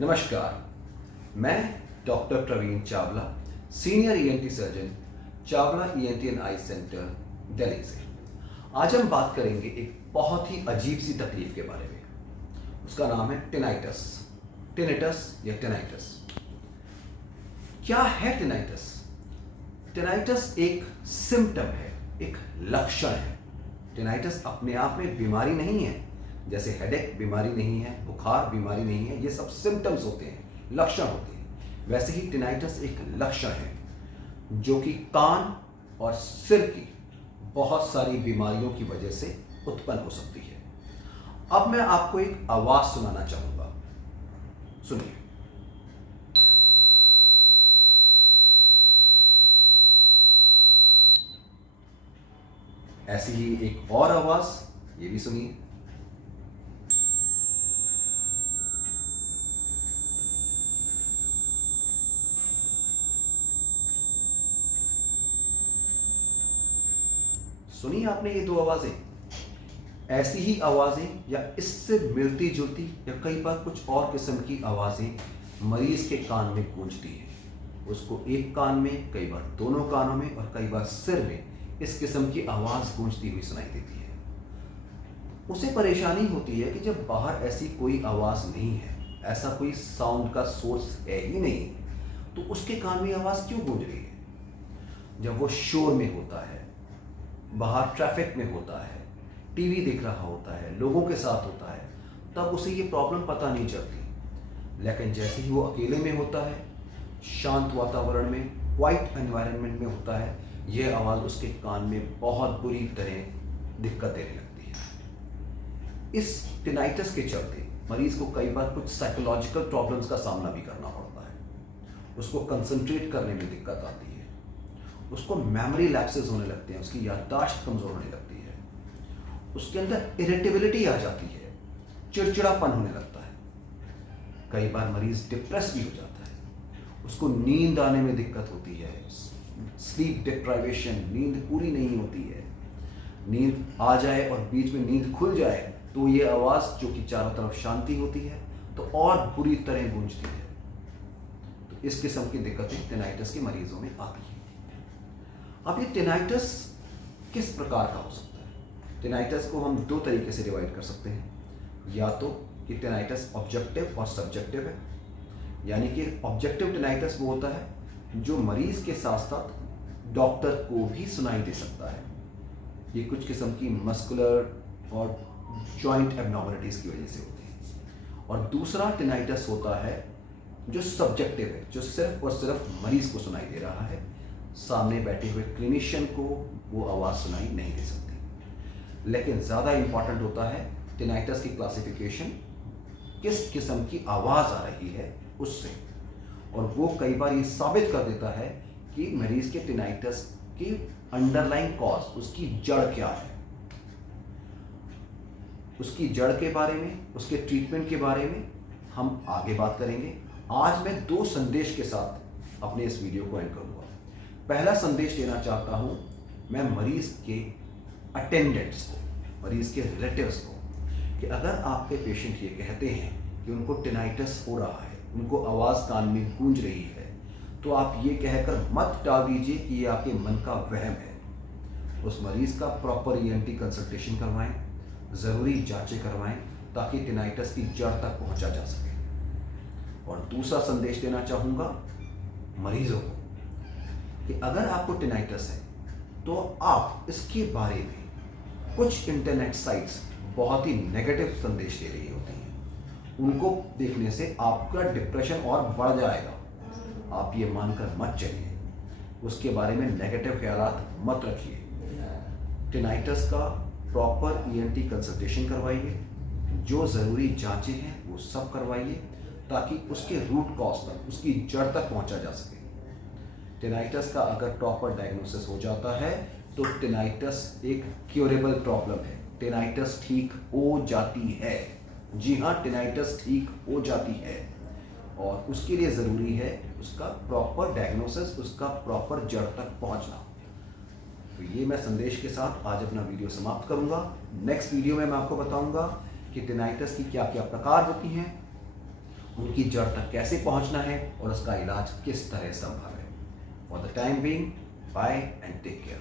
नमस्कार, मैं doctor Praveen Chawla, senior ENT surgeon, Chawla ENT and eye centre, Delhi से। आज हम बात करेंगे एक बहुत ही अजीब सी तकलीफ के बारे में। उसका नाम है टिनाइटस। टिनेटस या टिनाइटस। क्या है टिनाइटस? टिनाइटस एक सिम्टम है, एक लक्षण है। टिनाइटस अपने आप में बीमारी नहीं है, जैसे हेडेक बीमारी नहीं है, बुखार बीमारी नहीं है। ये सब सिम्टम्स होते हैं, लक्षण होते हैं। वैसे ही टिनाइटस एक लक्षण है जो कि कान और सिर की बहुत सारी बीमारियों की वजह से उत्पन्न हो सकती है। अब मैं आपको एक आवाज सुनाना चाहूंगा, सुनिए। ऐसी ही एक और आवाज, ये भी सुनिए। सुनिए आपने ये दो आवाजें। ऐसी ही आवाजें या इससे मिलती जुलती या कई बार कुछ और किस्म की आवाजें मरीज के कान में गूंजती है। उसको एक कान में, कई बार दोनों कानों में और कई बार सिर में इस किस्म की आवाज गूंजती हुई सुनाई देती है। उसे परेशानी होती है कि जब बाहर ऐसी कोई आवाज नहीं है, ऐसा कोई साउंड का सोर्स है ही नहीं, तो उसके कान में आवाज क्यों गूंज रही है? जब वो शोर में होता है, बाहर ट्रैफिक में होता है, टीवी देख रहा होता है, लोगों के साथ होता है, तब उसे ये प्रॉब्लम पता नहीं चलती। लेकिन जैसे ही वो अकेले में होता है, शांत वातावरण में, क्वाइट एनवायरनमेंट में होता है, यह आवाज़ उसके कान में बहुत बुरी तरह दिक्कत देने लगती है। इस टिनाइटस के चलते मरीज को कई बार कुछ साइकोलॉजिकल प्रॉब्लम्स का सामना भी करना पड़ता है। उसको कंसंट्रेट करने में दिक्कत आती है, उसको मेमोरी लैप्सेस होने लगते हैं, उसकी याददाश्त कमजोर होने लगती है, उसके अंदर इरिटेबिलिटी आ जाती है, चिड़चिड़ापन होने लगता है। कई बार मरीज डिप्रेस भी हो जाता है, उसको नींद आने में दिक्कत होती है, स्लीप डिप्राइवेशन, नींद पूरी नहीं होती है। नींद आ जाए और बीच में नींद खुल जाए तो ये आवाज़ जो कि चारों तरफ शांति होती है तो और बुरी तरह गूंजती है। तो इस किस्म की दिक्कतें टिनाइटस के मरीजों में आती है। अब ये टिनाइटस किस प्रकार का हो सकता है? टिनाइटस को हम दो तरीके से डिवाइड कर सकते हैं। या तो कि टिनाइटस ऑब्जेक्टिव और सब्जेक्टिव है, यानी कि ऑब्जेक्टिव टिनाइटस वो होता है जो मरीज के साथ साथ डॉक्टर को भी सुनाई दे सकता है। ये कुछ किस्म की मस्कुलर और जॉइंट एबनॉर्मलिटीज की वजह से होती है। और दूसरा टिनाइटस होता है जो सब्जेक्टिव है, जो सिर्फ और सिर्फ मरीज को सुनाई दे रहा है, सामने बैठे हुए क्लिनिशियन को वो आवाज़ सुनाई नहीं दे सकती। लेकिन ज़्यादा इंपॉर्टेंट होता है टिनाइटस की क्लासिफिकेशन, किस किस्म की आवाज़ आ रही है उससे। और वो कई बार ये साबित कर देता है कि मरीज के टिनाइटस की अंडरलाइंग कॉज, उसकी जड़ क्या है। उसकी जड़ के बारे में, उसके ट्रीटमेंट के बारे में हम आगे बात करेंगे। आज मैं दो संदेश के साथ अपने इस वीडियो को एंड करूँगा। पहला संदेश देना चाहता हूं मैं मरीज के अटेंडेंट्स को, मरीज के रिलेटिव्स को, कि अगर आपके पेशेंट ये कहते हैं कि उनको टिनाइटस हो रहा है, उनको आवाज़ कान में गूंज रही है, तो आप ये कहकर मत टाल दीजिए कि ये आपके मन का वहम है। उस मरीज का प्रॉपर ईएनटी कंसल्टेशन करवाएं, ज़रूरी जांचें करवाएं, ताकि टिनाइटस की जड़ तक पहुंचा जा सके। और दूसरा संदेश देना चाहूँगा मरीजों को कि अगर आपको टिनाइटस है तो आप इसके बारे में, कुछ इंटरनेट साइट्स बहुत ही नेगेटिव संदेश दे रही होती हैं, उनको देखने से आपका डिप्रेशन और बढ़ जाएगा। आप ये मानकर मत चलिए, उसके बारे में नेगेटिव ख्यालात मत रखिए। टिनाइटस का प्रॉपर ईएनटी कंसल्टेशन करवाइए, जो ज़रूरी जांचें हैं वो सब करवाइए, ताकि उसके रूट कॉज तक, उसकी जड़ तक पहुंचा जा सके। टिनाइटस का अगर प्रॉपर डायग्नोसिस हो जाता है तो टिनाइटस एक क्योरेबल प्रॉब्लम है। टिनाइटस ठीक हो जाती है। जी हाँ, टिनाइटस ठीक हो जाती है। और उसके लिए ज़रूरी है उसका प्रॉपर डायग्नोसिस, उसका प्रॉपर जड़ तक पहुंचना। तो ये मैं संदेश के साथ आज अपना वीडियो समाप्त करूंगा। नेक्स्ट वीडियो में मैं आपको बताऊंगा कि टिनाइटस की क्या क्या प्रकार होती हैं, उनकी जड़ तक कैसे पहुंचना है और उसका इलाज किस तरह संभव है। For the time being, bye and take care.